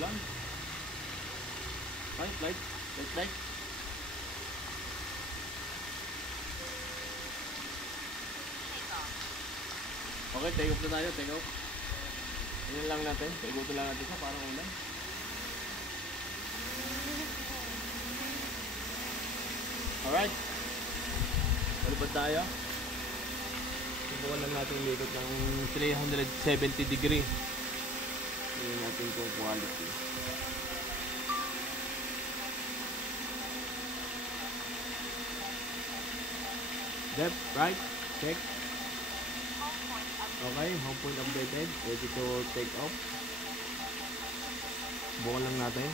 ulan. Light. Okay, take off na tayo, take off. Yan lang natin, igutin lang natin siya, parang ulan. Alright. Malipad tayo. Subukan lang natin likot ng 370 degree. Tingnan natin kung quality. Depth, right? Check. Okay, home point updated. Ready to take off. Subukan lang natin.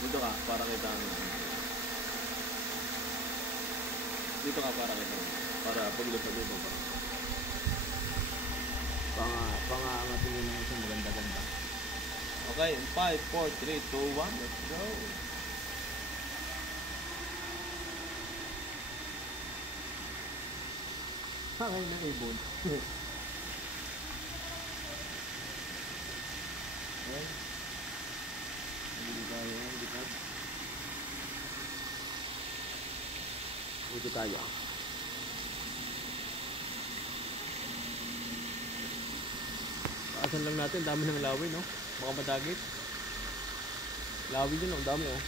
Dito ka, para kita mo. Dito ka, para kita mo. Para paglipad dito. Pangangatin yun naman siya maganda-ganda. Okay, in 5, 4, 3, 2, 1, let's go! Sakay na ibon. Okay. Hindi tayo yan, dikad. Ito tayo. Paasan lang natin, dami ng lawin, no? Baka madagit. Lawin yun, ang dami, oh.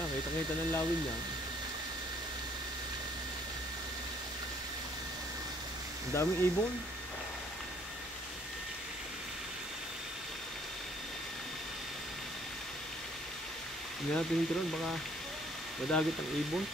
Yan, kita-kita ng lawin niya. Ang daming ibon. Hindi natin yung drone, baka madagit ang ibon.